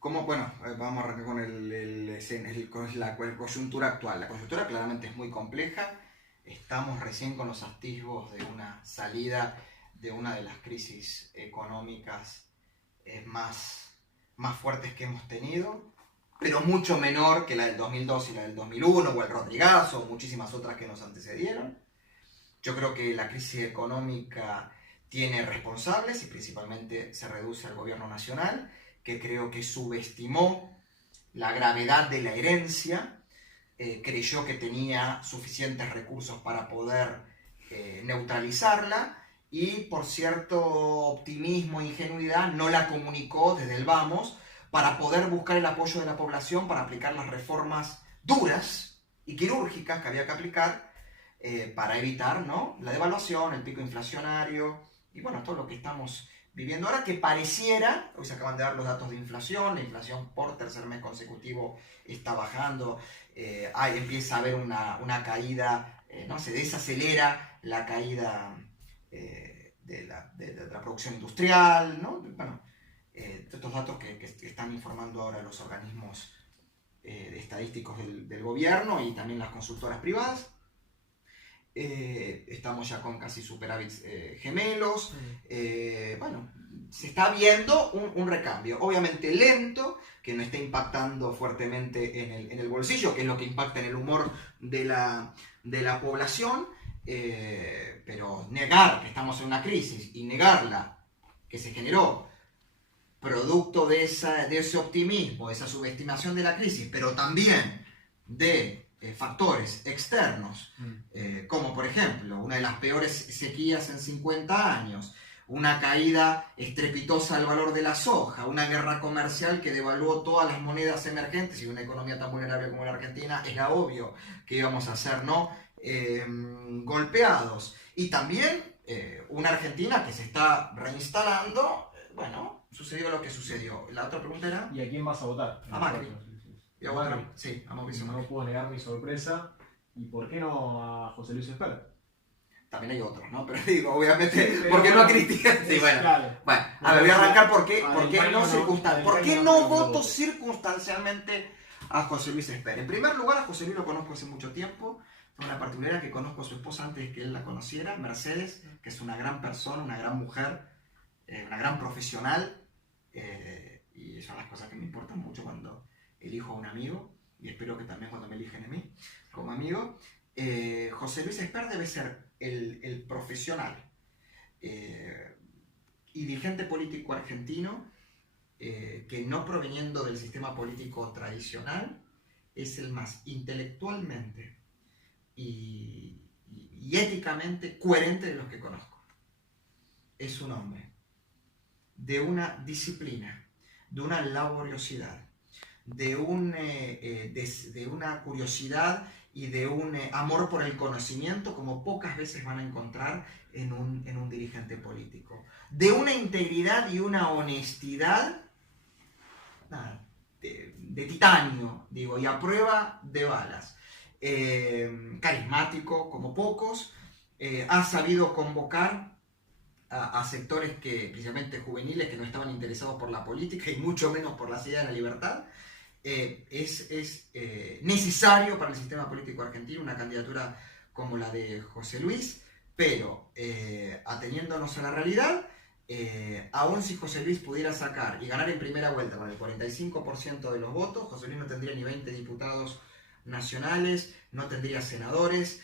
Bueno, vamos a arrancar con la coyuntura actual. La coyuntura claramente es muy compleja. Estamos recién con los atisbos de una salida de una de las crisis económicas más fuertes que hemos tenido, pero mucho menor que la del 2002 y la del 2001, o el Rodrigazo, o muchísimas otras que nos antecedieron. Yo creo que la crisis económica tiene responsables y principalmente se reduce al gobierno nacional, que creo que subestimó la gravedad de la herencia, creyó que tenía suficientes recursos para poder neutralizarla y por cierto optimismo e ingenuidad no la comunicó desde el vamos para poder buscar el apoyo de la población para aplicar las reformas duras y quirúrgicas que había que aplicar para evitar, ¿no?, la devaluación, el pico inflacionario y bueno, todo lo que estamos viviendo ahora, que pareciera, hoy se acaban de dar los datos de inflación, la inflación por tercer mes consecutivo está bajando, empieza a haber una caída, no se desacelera la caída de la producción industrial, ¿no? Bueno, estos datos que están informando ahora los organismos estadísticos del gobierno y también las consultoras privadas. Estamos ya con casi superávits gemelos. Bueno, se está viendo un recambio, obviamente lento, que no está impactando fuertemente en el bolsillo, que es lo que impacta en el humor de la población, pero negar que estamos en una crisis y negarla, que se generó producto de ese optimismo, de esa subestimación de la crisis, pero también de factores externos, como por ejemplo una de las peores sequías en 50 años, una caída estrepitosa del valor de la soja, una guerra comercial que devaluó todas las monedas emergentes, y una economía tan vulnerable como la Argentina era obvio que íbamos a ser, ¿no?, golpeados. Y también una Argentina que se está reinstalando. Bueno, sucedió lo que sucedió. La otra pregunta era... ¿Y a quién vas a votar? A Macri. ¿Y a Macri? Sí, a Mauricio Macri. No puedo negar mi sorpresa. ¿Y por qué no a José Luis Espert? También hay otros, ¿no? Pero digo, obviamente, ¿por qué no a Cristian? Sí, bueno. Claro. Bueno, a ver, voy a arrancar por qué no voto circunstancialmente a José Luis Espert. En primer lugar, a José Luis lo conozco hace mucho tiempo. Tengo una particularidad que conozco a su esposa antes de que él la conociera, Mercedes, que es una gran persona, una gran mujer, una gran profesional. Y son las cosas que me importan mucho cuando elijo a un amigo, y espero que también cuando me eligen a mí como amigo. José Luis Espert debe ser el profesional y dirigente político argentino que, no proveniendo del sistema político tradicional, es el más intelectualmente y éticamente coherente de los que conozco. Es un hombre de una disciplina, de una laboriosidad, de una curiosidad y de un amor por el conocimiento como pocas veces van a encontrar en un dirigente político, de una integridad y una honestidad de titanio, digo, y a prueba de balas. Carismático como pocos, ha sabido convocar a sectores principalmente juveniles, que no estaban interesados por la política y mucho menos por las ideas de la libertad. Es necesario para el sistema político argentino una candidatura como la de José Luis, pero ateniéndonos a la realidad, aun si José Luis pudiera sacar y ganar en primera vuelta con el 45% de los votos, José Luis no tendría ni 20 diputados nacionales, no tendría senadores,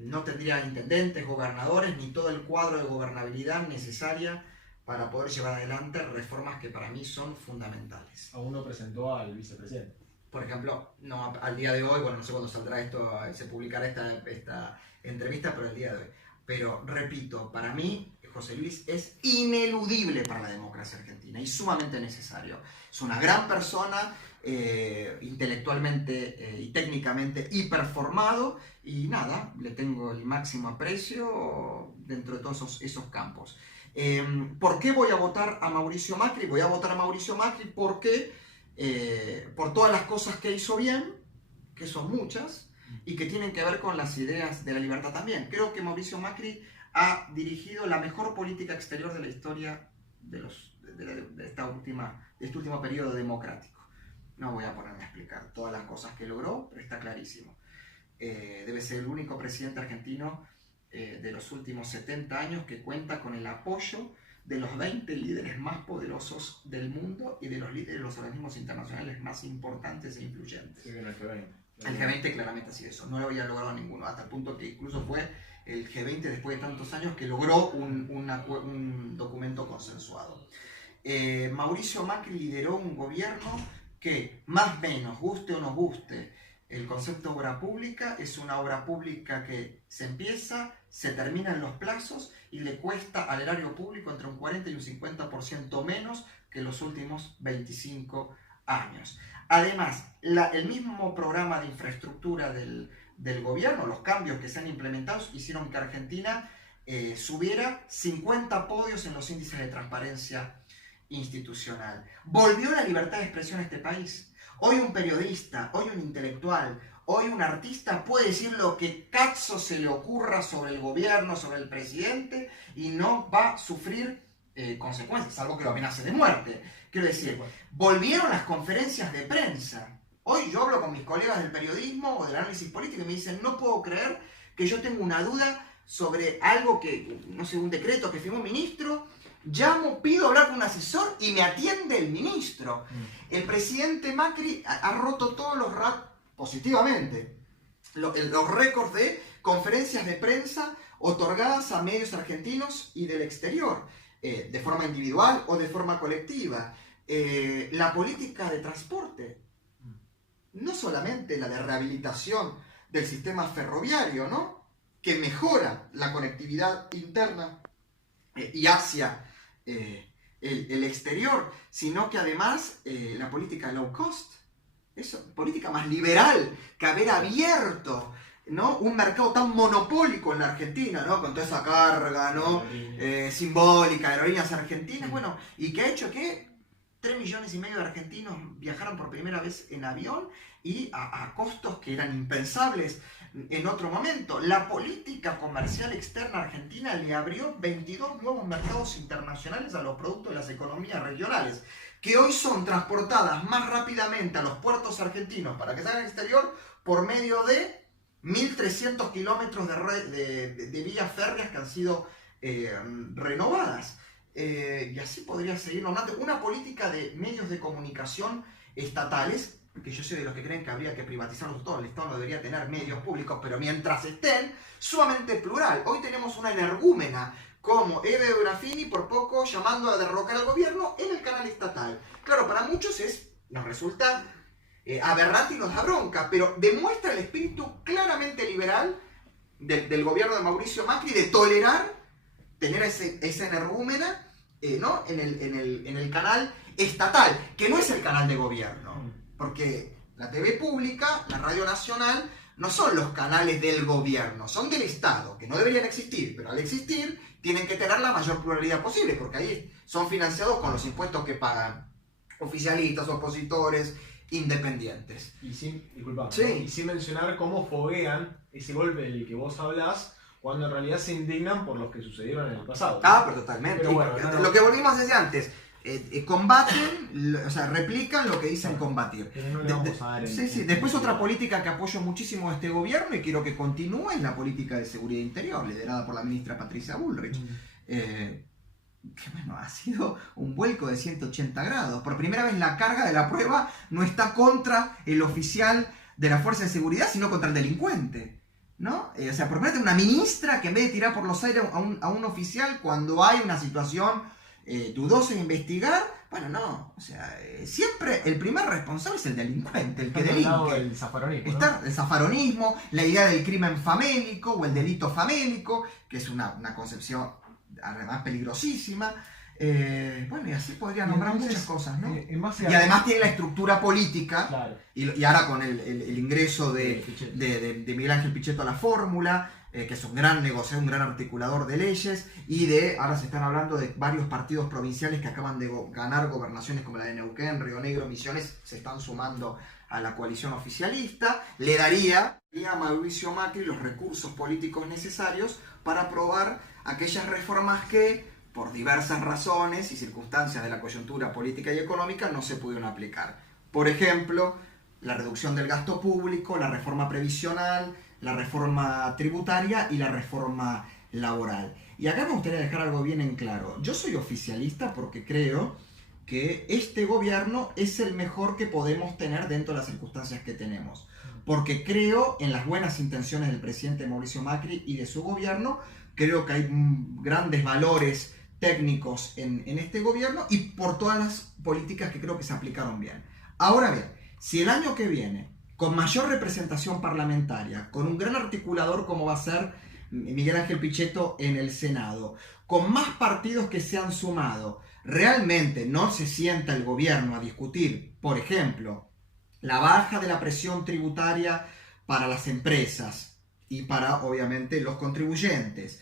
no tendría intendentes, gobernadores, ni todo el cuadro de gobernabilidad necesaria para poder llevar adelante reformas que para mí son fundamentales. Aún no presentó al vicepresidente. Por ejemplo, no, al día de hoy, bueno, no sé cuándo saldrá esto, se publicará esta entrevista, pero el día de hoy. Pero repito, para mí José Luis es ineludible para la democracia argentina y sumamente necesario. Es una gran persona, intelectualmente y técnicamente hiperformado, y nada, le tengo el máximo aprecio dentro de todos esos campos. ¿Por qué voy a votar a Mauricio Macri? Voy a votar a Mauricio Macri porque por todas las cosas que hizo bien, que son muchas, y que tienen que ver con las ideas de la libertad también. Creo que Mauricio Macri ha dirigido la mejor política exterior de la historia de este último periodo democrático. No voy a ponerme a explicar todas las cosas que logró, pero está clarísimo. Debe ser el único presidente argentino de los últimos 70 años que cuenta con el apoyo de los 20 líderes más poderosos del mundo y de los líderes de los organismos internacionales más importantes e influyentes. Sí, el G20. El G20 claramente ha sido eso, no lo había logrado ninguno, hasta el punto que incluso fue el G20 después de tantos años que logró un documento consensuado. Mauricio Macri lideró un gobierno que, más o menos, guste o no guste, el concepto de obra pública es una obra pública que se empieza, se termina en los plazos y le cuesta al erario público entre un 40 y un 50% menos que los últimos 25 años. Además, el mismo programa de infraestructura del gobierno, los cambios que se han implementado, hicieron que Argentina subiera 50 podios en los índices de transparencia institucional. Volvió la libertad de expresión a este país. Hoy un periodista, hoy un intelectual, hoy un artista puede decir lo que cazzo se le ocurra sobre el gobierno, sobre el presidente, y no va a sufrir consecuencias, salvo que lo amenace de muerte. Quiero decir, volvieron las conferencias de prensa. Hoy yo hablo con mis colegas del periodismo o del análisis político y me dicen, no puedo creer que yo tengo una duda sobre algo que, no sé, un decreto que firmó un ministro. Llamo, pido hablar con un asesor y me atiende el ministro. El presidente Macri ha roto todos los positivamente los récords de conferencias de prensa otorgadas a medios argentinos y del exterior, de forma individual o de forma colectiva. La política de transporte, no solamente la de rehabilitación del sistema ferroviario, ¿no?, que mejora la conectividad interna y hacia el exterior, sino que además la política low cost, eso, política más liberal que haber abierto, ¿no?, un mercado tan monopólico en la Argentina, ¿no?, con toda esa carga, ¿no?, simbólica de aerolíneas argentinas, bueno, y que ha hecho que 3,5 millones de argentinos viajaron por primera vez en avión y a costos que eran impensables en otro momento. La política comercial externa argentina le abrió 22 nuevos mercados internacionales a los productos de las economías regionales, que hoy son transportadas más rápidamente a los puertos argentinos para que salgan al exterior por medio de 1.300 kilómetros de vías férreas que han sido renovadas. Y así podría seguir nombrando una política de medios de comunicación estatales, que yo soy de los que creen que habría que privatizarlos todos, el Estado no debería tener medios públicos, pero mientras estén, sumamente plural. Hoy tenemos una energúmena como Eve Grafini, por poco llamando a derrocar al gobierno en el canal estatal. Claro, para muchos nos resulta aberrante y nos da bronca, pero demuestra el espíritu claramente liberal del gobierno de Mauricio Macri de tolerar tener esa energúmena, ¿no?, en el canal estatal, que no es el canal de gobierno, porque la TV pública, la Radio Nacional, no son los canales del gobierno, son del Estado, que no deberían existir, pero al existir tienen que tener la mayor pluralidad posible, porque ahí son financiados con los impuestos que pagan oficialistas, opositores, independientes. Y sin, disculpa, sí, ¿no?, y sin mencionar cómo foguean ese golpe del que vos hablás, cuando en realidad se indignan por los que sucedieron en el pasado. Ah, pero totalmente. Pero bueno, lo que volvimos a decir antes, combaten, o sea, replican lo que dicen combatir. Pero no le vamos a dar sí. Después otra política que apoyo muchísimo a este gobierno y quiero que continúe es la política de seguridad interior, liderada por la ministra Patricia Bullrich. Que bueno, ha sido un vuelco de 180 grados. Por primera vez la carga de la prueba no está contra el oficial de la fuerza de seguridad, sino contra el delincuente, ¿no? O sea, por primera vez una ministra que en vez de tirar por los aires a un oficial cuando hay una situación dudosa de investigar, bueno, no, o sea, siempre el primer responsable es el delincuente, el que delinque. El zafaronismo, está, ¿no?, el zafaronismo, la idea del crimen famélico o el delito famélico, que es una concepción además peligrosísima. Bueno, y así podría nombrar muchas cosas, ¿no? En base y además tiene la estructura política, claro, y ahora con el ingreso de Miguel Ángel Pichetto a la fórmula, que es un gran negociador, un gran articulador de leyes, ahora se están hablando de varios partidos provinciales que acaban de ganar gobernaciones como la de Neuquén, Río Negro, Misiones, se están sumando a la coalición oficialista, le daría a Mauricio Macri los recursos políticos necesarios para aprobar aquellas reformas que, por diversas razones y circunstancias de la coyuntura política y económica, no se pudieron aplicar. Por ejemplo, la reducción del gasto público, la reforma previsional, la reforma tributaria y la reforma laboral. Y acá me gustaría dejar algo bien en claro. Yo soy oficialista porque creo que este gobierno es el mejor que podemos tener dentro de las circunstancias que tenemos. Porque creo en las buenas intenciones del presidente Mauricio Macri y de su gobierno. Creo que hay grandes valores técnicos en este gobierno y por todas las políticas que creo que se aplicaron bien. Ahora bien, si el año que viene, con mayor representación parlamentaria, con un gran articulador como va a ser Miguel Ángel Pichetto en el Senado, con más partidos que se han sumado, realmente no se sienta el gobierno a discutir, por ejemplo, la baja de la presión tributaria para las empresas y para, obviamente, los contribuyentes,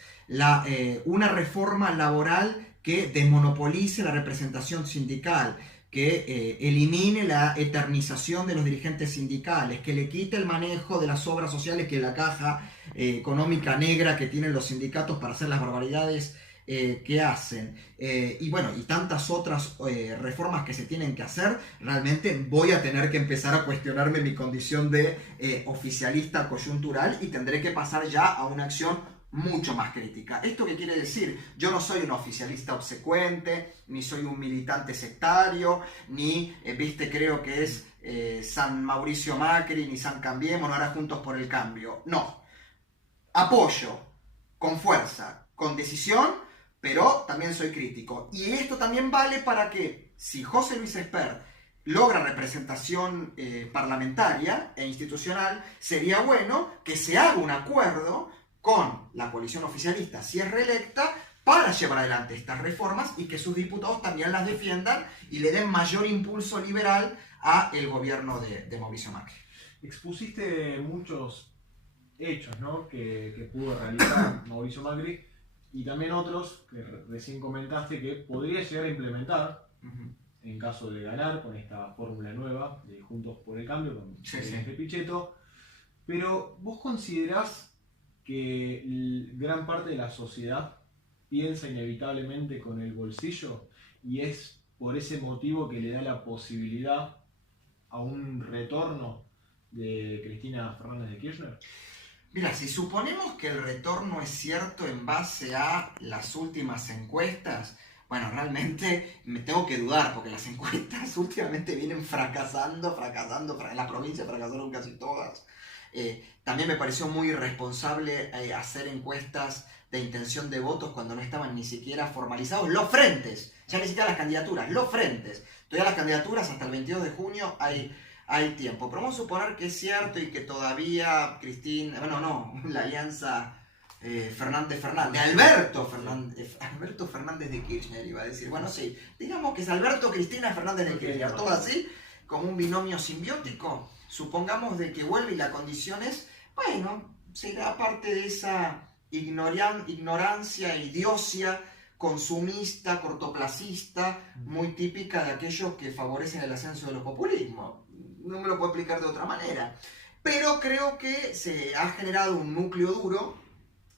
una reforma laboral que desmonopolice la representación sindical, que elimine la eternización de los dirigentes sindicales, que le quite el manejo de las obras sociales, que la caja económica negra que tienen los sindicatos para hacer las barbaridades que hacen, y bueno, y tantas otras reformas que se tienen que hacer. Realmente voy a tener que empezar a cuestionarme mi condición de oficialista coyuntural y tendré que pasar ya a una acción mucho más crítica. ¿Esto qué quiere decir? Yo no soy un oficialista obsecuente, ni soy un militante sectario, ni, creo que es San Mauricio Macri, ni San Cambiemos, no, ahora Juntos por el Cambio. No. Apoyo, con fuerza, con decisión, pero también soy crítico. Y esto también vale para que, si José Luis Espert logra representación parlamentaria e institucional, sería bueno que se haga un acuerdo con la coalición oficialista, si es reelecta, para llevar adelante estas reformas y que sus diputados también las defiendan y le den mayor impulso liberal al gobierno de Mauricio Macri. Expusiste muchos hechos, ¿no?, que pudo realizar Mauricio Macri y también otros que recién comentaste que podría llegar a implementar en caso de ganar con esta fórmula nueva de Juntos por el Cambio, con Pichetto. Pero ¿vos considerás que gran parte de la sociedad piensa inevitablemente con el bolsillo y es por ese motivo que le da la posibilidad a un retorno de Cristina Fernández de Kirchner? Mira, si suponemos que el retorno es cierto en base a las últimas encuestas, bueno, realmente me tengo que dudar porque las encuestas últimamente vienen fracasando, en la provincia fracasaron casi todas. También me pareció muy irresponsable hacer encuestas de intención de votos cuando no estaban ni siquiera formalizados los frentes, ya ni siquiera las candidaturas, los frentes. Todavía las candidaturas hasta el 22 de junio hay tiempo, pero vamos a suponer que es cierto y que todavía Cristina, la alianza Alberto Fernández de Kirchner, iba a decir, bueno, sí, digamos que es Alberto Cristina Fernández de Kirchner, todo así, como un binomio simbiótico. Supongamos de que vuelve y la condición es, bueno, será parte de esa ignorancia, idiocia, consumista, cortoplacista, muy típica de aquellos que favorecen el ascenso de los populismos. No me lo puedo explicar de otra manera. Pero creo que se ha generado un núcleo duro,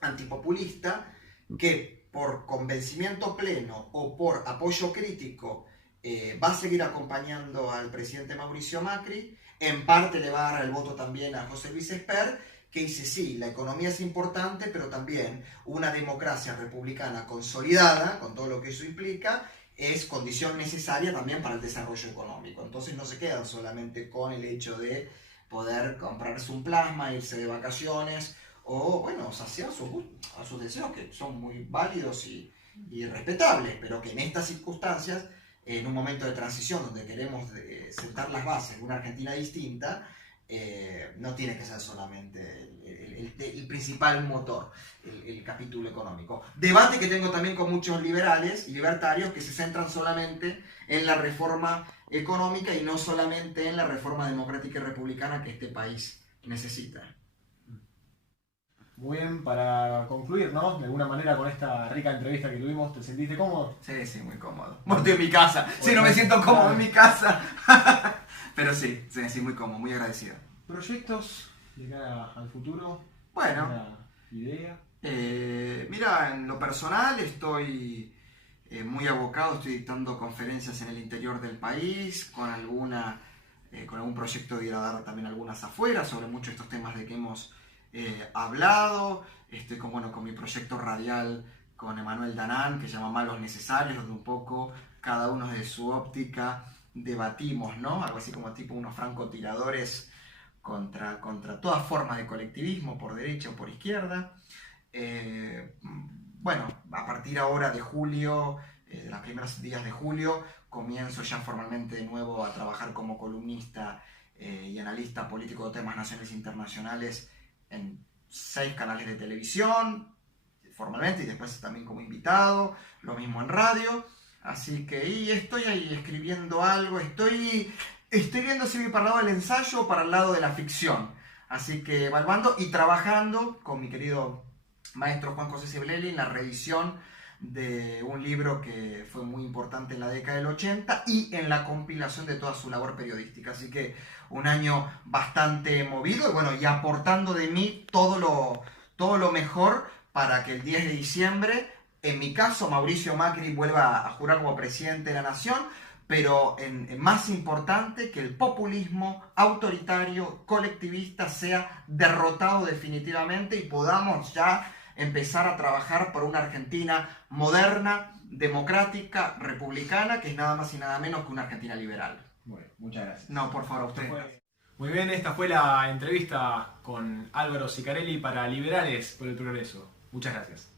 antipopulista, que por convencimiento pleno o por apoyo crítico va a seguir acompañando al presidente Mauricio Macri. En parte le va a dar el voto también a José Luis Espert, que dice, sí, la economía es importante, pero también una democracia republicana consolidada, con todo lo que eso implica, es condición necesaria también para el desarrollo económico. Entonces no se quedan solamente con el hecho de poder comprarse un plasma, irse de vacaciones, o bueno, saciar a sus deseos, que son muy válidos y respetables, pero que en estas circunstancias, en un momento de transición donde queremos sentar las bases de una Argentina distinta, no tiene que ser solamente el principal motor, el capítulo económico. Debate que tengo también con muchos liberales y libertarios que se centran solamente en la reforma económica y no solamente en la reforma democrática y republicana que este país necesita. Muy bien, para concluir, ¿no? De alguna manera con esta rica entrevista que tuvimos, ¿te sentiste cómodo? Sí, muy cómodo. Estoy en mi casa. Sí, no me siento cómodo en mi casa. Pero sí, muy cómodo, muy agradecido. ¿Proyectos de cara al futuro? Bueno. ¿Una idea? Mira, en lo personal estoy muy abocado, estoy dictando conferencias en el interior del país, con algún proyecto de ir a dar también algunas afuera, sobre muchos de estos temas de que hemos hablado. Estoy con mi proyecto radial con Emanuel Danán, que se llama Malos Necesarios, donde un poco cada uno de su óptica debatimos, ¿no? Algo así como tipo unos francotiradores contra toda forma de colectivismo, por derecha o por izquierda. Bueno, a partir ahora de julio, de los primeros días de julio, comienzo ya formalmente de nuevo a trabajar como columnista y analista político de temas nacionales e internacionales en 6 canales de televisión, formalmente, y después también como invitado, lo mismo en radio. Así que y estoy ahí escribiendo algo, estoy viendo si voy para el lado del ensayo o para el lado de la ficción. Así que evaluando y trabajando con mi querido maestro Juan José Ciblelli en la reedición de un libro que fue muy importante en la década del 80 y en la compilación de toda su labor periodística. Así que un año bastante movido y bueno, y aportando de mí todo lo mejor para que el 10 de diciembre, en mi caso, Mauricio Macri vuelva a jurar como presidente de la nación, pero más importante, que el populismo autoritario, colectivista sea derrotado definitivamente y podamos ya empezar a trabajar por una Argentina moderna, democrática, republicana, que es nada más y nada menos que una Argentina liberal. Bueno, muchas gracias. No, por favor, a usted. Muy bien, esta fue la entrevista con Álvaro Sicarelli para Liberales por el Progreso. Muchas gracias.